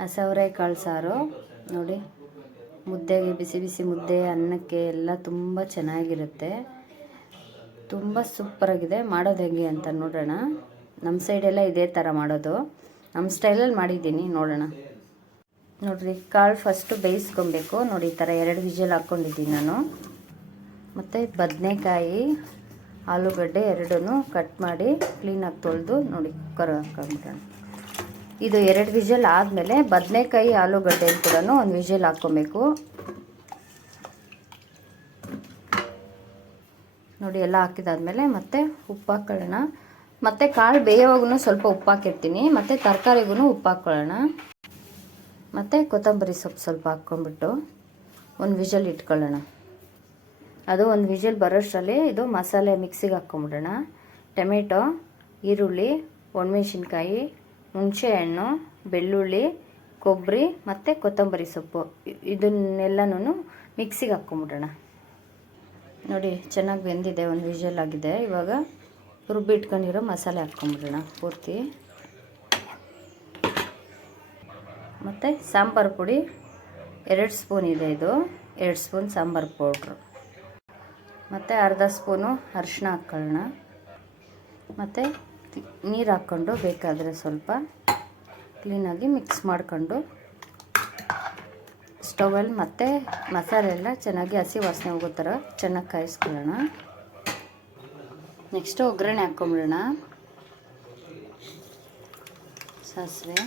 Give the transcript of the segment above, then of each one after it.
ಹಸವರೆ ಕಾಳು ಸಾರು ನೋಡಿ, ಮುದ್ದೆಗೆ ಬಿಸಿ ಬಿಸಿ ಮುದ್ದೆ ಅನ್ನಕ್ಕೆ ಎಲ್ಲ ತುಂಬ ಚೆನ್ನಾಗಿರುತ್ತೆ. ತುಂಬ ಸೂಪರಾಗಿದೆ. ಮಾಡೋದು ಹೆಂಗೆ ಅಂತ ನೋಡೋಣ. ನಮ್ಮ ಸೈಡೆಲ್ಲ ಇದೇ ಥರ ಮಾಡೋದು, ನಮ್ಮ ಸ್ಟೈಲಲ್ಲಿ ಮಾಡಿದ್ದೀನಿ, ನೋಡೋಣ. ನೋಡಿರಿ, ಕಾಳು ಫಸ್ಟು ಬೇಯಿಸ್ಕೊಬೇಕು. ನೋಡಿ, ಈ ಥರ 2 ವಿಷಲ್ ಹಾಕ್ಕೊಂಡಿದ್ದೀನಿ ನಾನು. ಮತ್ತು ಬದನೆಕಾಯಿ, ಆಲೂಗಡ್ಡೆ ಎರಡೂ ಕಟ್ ಮಾಡಿ ಕ್ಲೀನಾಗಿ ತೊಳೆದು ನೋಡಿ ಕುಕ್ಕರ್ ಹಾಕ್ಕೊಂಬಿಡೋಣ. ಇದು 2 ವಿಷಲ್ ಆದಮೇಲೆ ಬದನೆಕಾಯಿ ಆಲೂಗಡ್ಡೆ ಕೂಡ 1 ವಿಷಲ್ ಹಾಕ್ಕೊಬೇಕು. ನೋಡಿ, ಎಲ್ಲ ಹಾಕಿದಾದ್ಮೇಲೆ ಮತ್ತೆ ಉಪ್ಪು ಹಾಕ್ಕೊಳ್ಳೋಣ. ಮತ್ತು ಕಾಳು ಬೇಯೋವಾಗೂ ಸ್ವಲ್ಪ ಉಪ್ಪು ಹಾಕಿರ್ತೀನಿ. ಮತ್ತು ತರಕಾರಿಗೂ ಉಪ್ಪು ಹಾಕ್ಕೊಳ್ಳೋಣ. ಮತ್ತು ಕೊತ್ತಂಬರಿ ಸೊಪ್ಪು ಸ್ವಲ್ಪ ಹಾಕ್ಕೊಂಬಿಟ್ಟು 1 ವಿಷಲ್ ಇಟ್ಕೊಳ್ಳೋಣ. ಅದು 1 ವಿಷಲ್ ಬರೋಷ್ಟರಲ್ಲಿ ಇದು ಮಸಾಲೆ ಮಿಕ್ಸಿಗೆ ಹಾಕ್ಕೊಂಬಿಡೋಣ. ಟೊಮೆಟೊ, ಈರುಳ್ಳಿ, ಒಣಮೆಣಸಿನ್ಕಾಯಿ, ಹುಣಸೆಹಣ್ಣು, ಬೆಳ್ಳುಳ್ಳಿ, ಕೊಬ್ಬರಿ ಮತ್ತು ಕೊತ್ತಂಬರಿ ಸೊಪ್ಪು ಇದನ್ನೆಲ್ಲನೂ ಮಿಕ್ಸಿಗೆ ಹಾಕ್ಕೊಂಬಿಡೋಣ. ನೋಡಿ, ಚೆನ್ನಾಗಿ ಬೆಂದಿದೆ, 1 ವಿಷಲ್ ಆಗಿದೆ. ಇವಾಗ ರುಬ್ಬಿಟ್ಕೊಂಡಿರೋ ಮಸಾಲೆ ಹಾಕ್ಕೊಂಬಿಡೋಣ ಪೂರ್ತಿ. ಮತ್ತು ಸಾಂಬಾರು ಪುಡಿ 2 ಸ್ಪೂನ್ ಇದೆ, ಇದು 2 ಸ್ಪೂನ್ ಸಾಂಬಾರು ಪೌಡ್ರು. ಮತ್ತು ಅರ್ಧ ಸ್ಪೂನು ಅರಿಶಿನ ಹಾಕ್ಕೊಳ್ಳೋಣ. ಮತ್ತು ನೀರು ಹಾಕ್ಕೊಂಡು ಬೇಕಾದರೆ ಸ್ವಲ್ಪ ಕ್ಲೀನಾಗಿ ಮಿಕ್ಸ್ ಮಾಡ್ಕೊಂಡು ಸ್ಟವಲ್ಲಿ ಮತ್ತು ಮಸಾಲೆ ಎಲ್ಲ ಚೆನ್ನಾಗಿ ಹಸಿ ವಾಸನೆ ಹೋಗೋ ಥರ ಚೆನ್ನಾಗಿ ಕಾಯಿಸ್ಕೊಳ್ಳೋಣ. ನೆಕ್ಸ್ಟು ಒಗ್ಗರಣೆ ಹಾಕ್ಕೊಂಬಿಡೋಣ. ಸಾಸಿವೆ,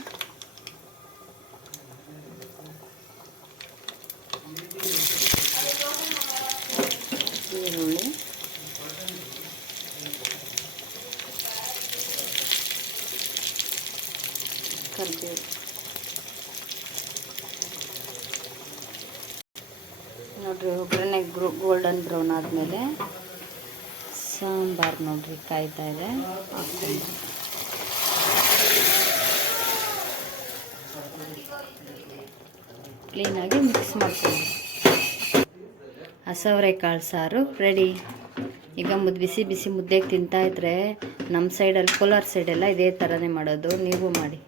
ಈರುಳ್ಳಿ, ಕರಿಬೇವು. ನೋಡಿರಿ, ಒಗ್ಗರಣೆ ಗೋಲ್ಡನ್ ಬ್ರೌನ್ ಆದಮೇಲೆ ಸಾಂಬಾರು ನೋಡಿರಿ ಕಾಯ್ತಾ ಇದೆ, ಹಾಕ್ಕೊಂಡು ಕ್ಲೀನಾಗಿ ಮಿಕ್ಸ್ ಮಾಡ್ಕೊಂಡು ಹಸವರೆ ಕಾಳು ಸಾರು ರೆಡಿ. ಈಗ ಬಿಸಿ ಬಿಸಿ ಮುದ್ದೆಗೆ ತಿಂತಾಯಿದ್ರೆ ನಮ್ಮ ಸೈಡಲ್ಲಿ ಕೋಲಾರ ಸೈಡೆಲ್ಲ ಇದೇ ಥರನೇ ಮಾಡೋದು, ನೀವು ಮಾಡಿ.